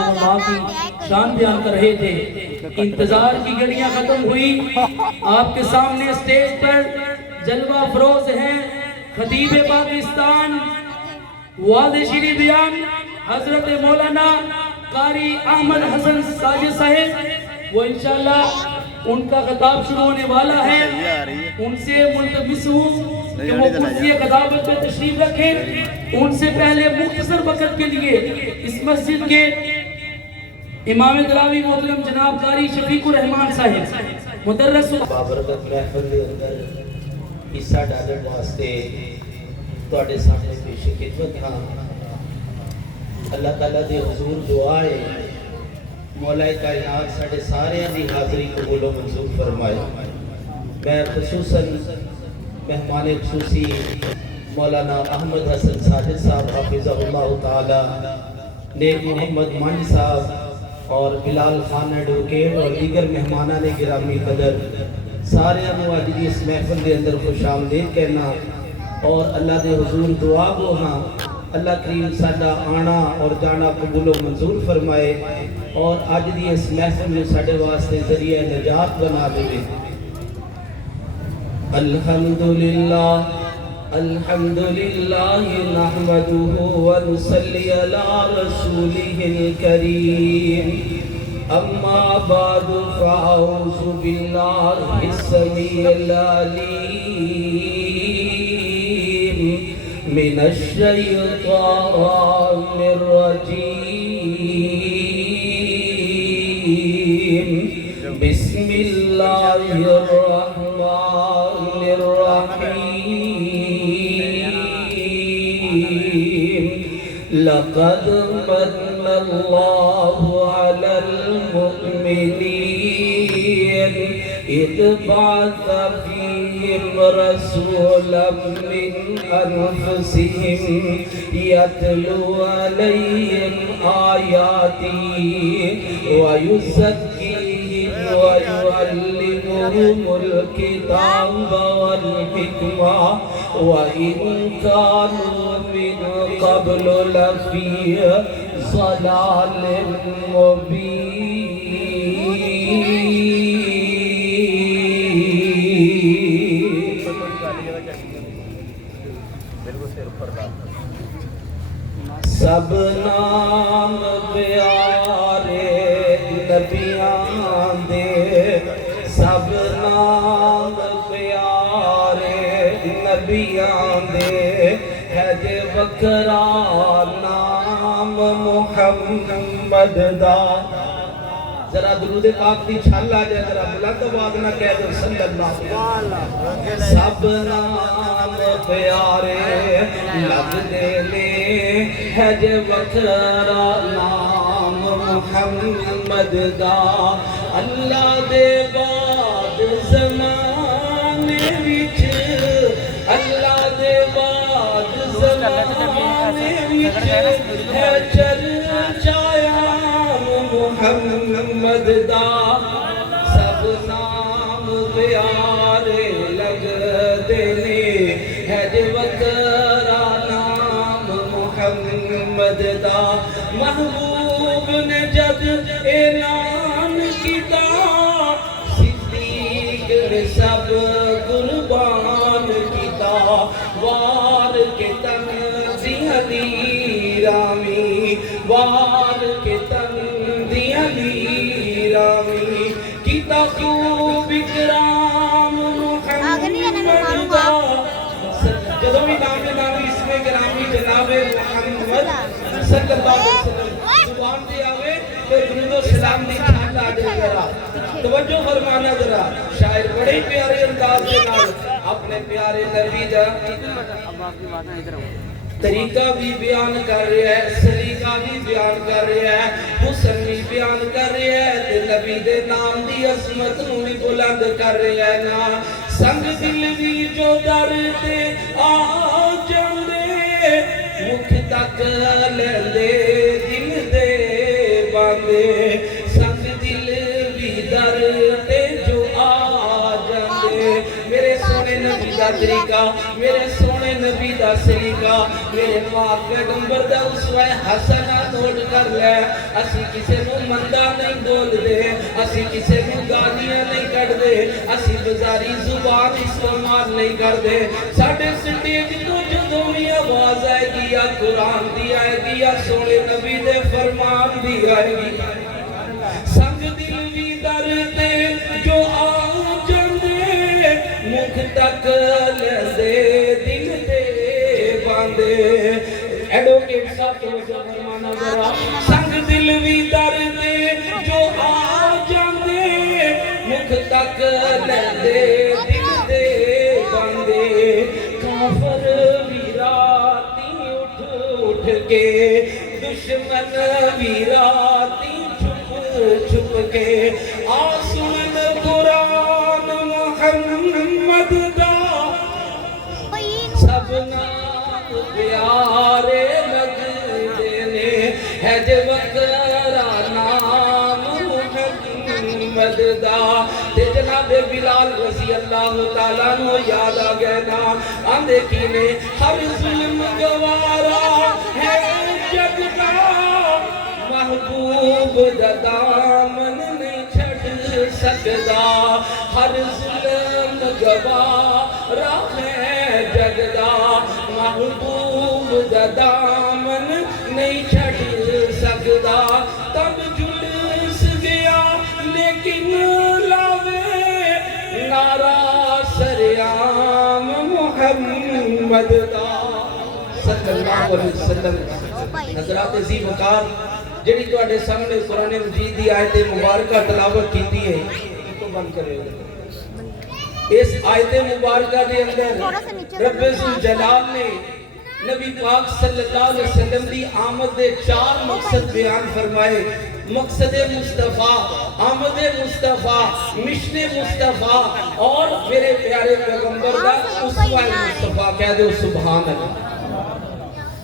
سلام و ماں کی شان بیان کر رہے تھے. انتظار کی گھڑیاں ختم ہوئی. آپ کے سامنے اسٹیج پر جلوہ افروز ہیں خطیب پاکستان واضح شیریں بیان حضرت مولانا قاری احمد حسن ساجد صاحب. وہ انشاءاللہ ان کا خطاب شروع ہونے والا ہے. ان سے ملتمس ہوں کہ وہ کرسی خطابت میں تشریف رکھیں. ان سے پہلے مختصر وقت کے لیے اس مسجد کے امام تراویح محترم جناب قاری شفیق الرحمان صاحب مدرس بابرکت محفل دے اندر حصہ ڈالن واسطے تواڈے سامنے پیش خدمت ہاں. اللہ تعالیٰ دے حضور دعا ہے مولا کائنات ساڈے سارے دی حاضری قبول و منظور فرمائے. میں خصوصاً مہمان خصوصی مولانا احمد حسن ساجد صاحب حافظہ اللہ تعالی، نیک محمد منج صاحب اور بلال خان ایڈوکیٹ اور دیگر مہمانان گرامی قدر سارے آج دی اس محفل دے اندر خوش آمدید کہنا اور اللہ دے حضور دعا گو ہاں اللہ کریم ساڈا آنا اور جانا قبول و منظور فرمائے اور آج دی اس محفل میں ساڈے واسطے ذریعہ نجات بنا دے. الحمدللہ الحمدللہ نحمدہ ونصلی علی رسولہ الکریم. اما بعد فاعوذ باللہ السمیع العلیم من الشیطان الرجیم. بسم اللہ الرحمن الرحیم. لقد من اللہ علی المؤمنین اذ بعث فیہم رسولا من انفسہم یتلو علیہم آیاتہ ویزکیہم ویعلمہم الکتاب والحکمہ وَإِن كَانُوا مِن قَبْلُ لَفِي ضَلَالٍ مُبِينٍ. سب نام پیارے نبیاں دے، سب نام پیارے نبیاں دے، ہے جے وکرا نام محمد دا. ذرا درود پاک دی چھال آ جائے، ذرا بلند آواز نہ کہہ دو صلی اللہ علیہ وسلم. سب نام پیارے لگ دے لے، ہے جے وکرا نام محمد دا. اللہ دے بعد زمانے وچ، اللہ دے بعد زمانے وچ ہے چرچایا محمد دا. سب نام پیارے لگ دے نے، ہے جے وکرا نام محمد دا. محبوب نے جد اعلان کیتا، صدیق نے سب قربان کیتا. وار کے تن دی رامی، وار کے تن دی رامی، کیتا خوب اکرام محمد دا. جدوں بھی نام اس میں گرامی جناب محمد صلی اللہ علیہ وسلم زبان دے آوے تو درود و سلام دی چھال آ جائے. ذرا توجہ فرمانا. ذرا شاعر بڑے پیارے انداز کے نال اپنے پیارے نبی دا طریقہ بھی بیان کر رہا ہے، سلیقہ بھی بیان کر رہا ہے، حسن بھی بیان کر رہا ہے، تے نبی دے نام دی عظمت نو بھی بلند کر رہا ہے نا. سنگ دل بھی جو در تے آ جاندے، مکھ تک لیندے دل دے باندے. سنگ دل بھی در تے جو آ جاندے. میرے سونے نبی دا طریقہ، میرے سونے نبی دا سلیقہ میرے پاک پیغمبر دا اسوہ حسنہ نوٹ کر لے اسی کسے نو مندہ نہیں بول دے اسی کسے نو گالیاں نہیں کر دے اسی بزاری زبان استعمال نہیں کر دے ساڑھے سٹیج تو جدوں بھی آواز آئے گی یا قرآن دی آئے گی یا سونے نبی دے فرمان دی آئے گی سنگ دل بھی درتے جو آ جاندے مکھ تک لیندے دل دے باندے ایڈوکیٹ صاحب تو جو فرمانا ذرا سنگ دل بھی درتے جو آ جاندے مکھ تک لیندے دل دے باندے کافر بھی راتی اٹھ اٹھ کے دشمن بھی راتی چھپ کے آسمان قرآن محمد دا سب نام پیارے لگ دینے ہے جو وقرا نام محمد دا تے جناب بلال رضی اللہ تعالیٰ نو یاد آ گئے نا آندے کی نے ہر ظلم گوارا ہے جگ کا محبوب دا دامن نہیں چھڑ سکدا ہر ظلم گوارا ہے جگ دا محبوب دا دامن نہیں چھڑ سکدا تب جلس گیا لیکن لاوے نعرہ سریام محمد دا صلی اللہ علیہ وسلم حضرات عزیز وقار جڑی تواڈے سامنے قرآن مجید دی آیت مبارکہ تلاوت کیتی ہے تو بند کرے اس آیت مبارکہ دے اندر رب ذوالجلال نے نبی پاک صلی اللہ علیہ وسلم دی آمد دے 4 مقصد بیان فرمائے مقصد مصطفیٰ آمد مصطفیٰ مشن مصطفیٰ اور میرے پیارے پیغمبر دا اسوہ مصطفیٰ کہہ دو سبحان اللہ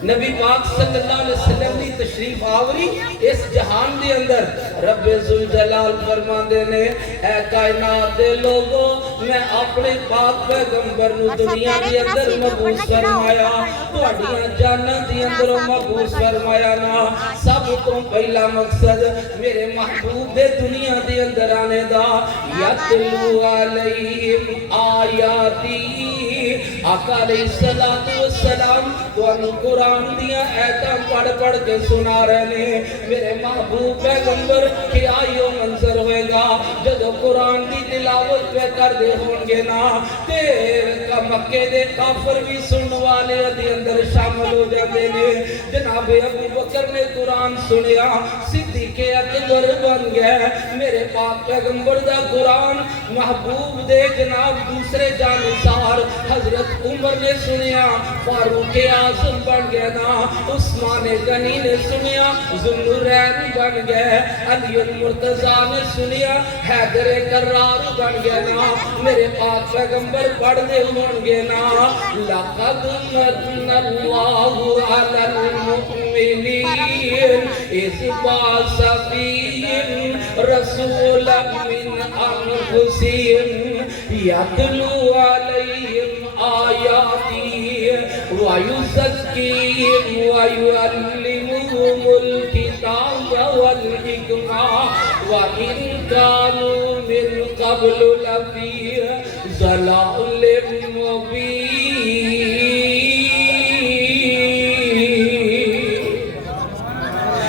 نبی پاک صلی اللہ علیہ وسلم دی تشریف آوری اس جہان دے اندر رب ذوالجلال فرماندے نے اے کائنات دے لوگوں میں اپنے پاک پیغمبر نو دنیا دے اندر مبعوث فرمایا تہاڈیاں جاناں دے اندر مبعوث فرمایا نا سب تو پہلا مقصد میرے محبوب دے دنیا دے اندر آنے دا یتلو علیہم آیاتی آقا علیہ السلام تو قرآن دیا ایتاں پڑھ پڑھ کے سنا رہے ہیں میرے محبوب پیغمبر کیا یوں منظر ہوئے گا جب قرآن کی تلاوت پہ کر دے ہوں گے نا تیر کا مکے دے کافر بھی سن والے دے اندر شامل ہو جاتے نے جناب ابو بکر نے قرآن سنیا صدیق اکبر بن گئے میرے پاک پیغمبر دا قرآن محبوب دے جناب دوسرے جانسار حضرت عمر نے سنیا فاروق اعظم بن گیا نا عثمان غنی نے سنیا ذوالنورین بن گئے علی المرتضیٰ نے سنیا حیدر کرار بن گیا نا میرے پاک پیغمبر پڑھ دے ہوں گے نا لقد من اللہ علی المؤمنین اذ بعث فیہم رسولا من انفسہم یتلو علیہم آیاتی وَيُزَكِّيهِمْ وَيُعَلِّمُهُمُ الْكِتَابَ وَالْحِكْمَةَ وَإِنْ كَانُوا مِنْ قَبْلُ لَفِي ضَلَالٍ مُبِينٍ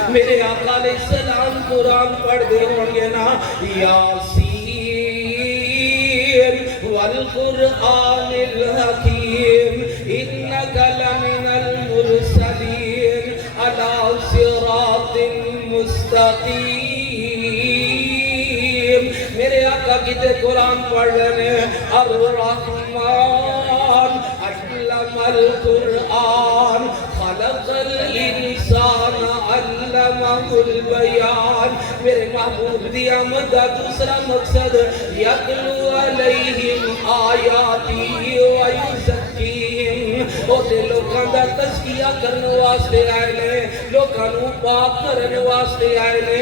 میرے آقا علیہ السلام قرآن پڑھ دے ہوں گے نا یاسین والقرآن الحکیم انک لمن المرسلین علی صراط مستقیم میرے آقا کی تے قرآن پڑھ رہے ہیں الرحمن علم القرآن خلق الانسان علمہ البیان میرے محبوب دی آمد دا دوسرا مقصد یتلو علیہم آیاتی ویزکیہم او دے لوکاں دا تزکیہ کرنے واسطے آئے لے لوکاں نو پاک کرنے واسطے آئے لے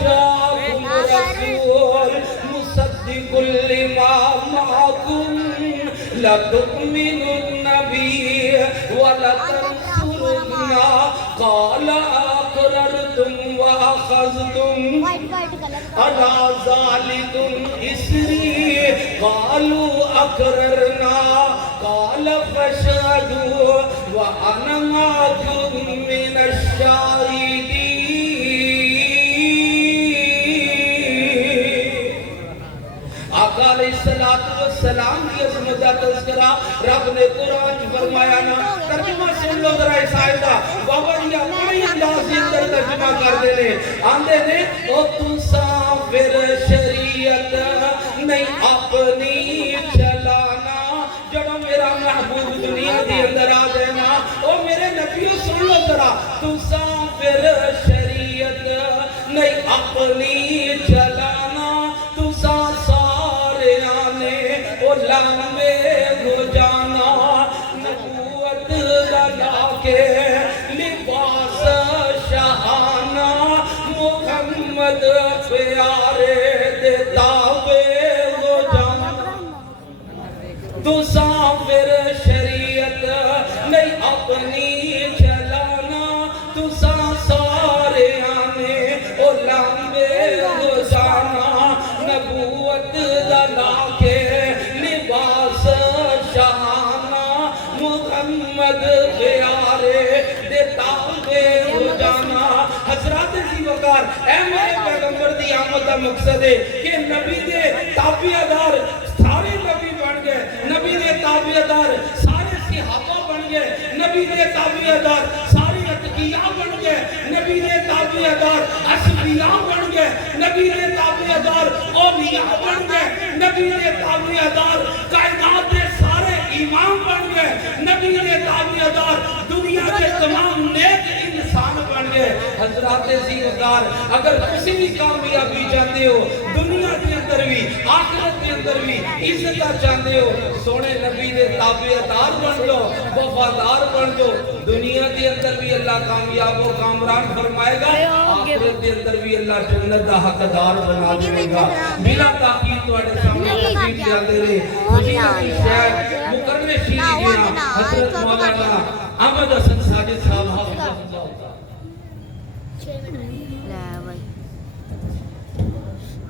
جاءكم رسول مصدق لما معكم لتؤمنن به ولتنصرنه قال أقررتم وأخذتم على ذلكم إصري قالوا أقررنا قال فاشهدوا وأنا معكم من الشاهدين آقا علیہ السلام کی عظمت کا تذکرہ رب نے قرآن میں فرمایا نا ترجمہ سن لو ذرا اس آیت کا بابا جی اپنے انداز کے اندر ترجمہ کر دے نے آندے نے او تساں پھر شریعت نہیں اپنی چلانا جب میرا محبوب دنیا کے اندر آ جائے نا او میرے نبیوں سن لو ذرا تساں پھر شریعت نہیں اپنی چلانا تساں لمبے ہو جانا نبوت لگا کے لباس شہانہ محمد پیارے دے تابع ہو جانا تساں پھر شریعت نہیں اپنی چلانا تساں سارے آنے او لمبے ہو جانا نبوت لگا کے محمد پیارے دے تابع ہو جانا حضرات ذی وقار اے میرے پیغمبر دی آمد کا مقصد ہے کہ نبی دے تابعدار سارے نبی بن گئے نبی دے تابعدار سارے صحابہ بن گئے نبی دے تابعدار سارے اتقیاء بن گئے نبی دے تابعدار اشفیاء بن گئے نبی دے تابعدار اولیاء بن گئے نبی دے تابعدار کائنات دے سارے امام بن گئے نبی دے تابعدار دنیا کے تمام نیک انسان بن گئے حضرات ذی وقار اگر کسی بھی کامیابی چاہتے ہو دنیا کے اندر بھی آخرت کے اندر بھی عزت چاہتے ہو سونے نبی دے تابعدار بن جاؤ وفادار بن جاؤ دنیا کے اندر بھی اللہ کامیاب و کامران فرمائے گا آخرت کے اندر بھی اللہ جنت دا حقدار بنا دے گا بلا تاکید تواڈے سامنے تشریف لاندے نے فضیلت شیخ مقرر شیری گیا حضرت مولانا احمد حسن ساجد صاحب حافظ اللہ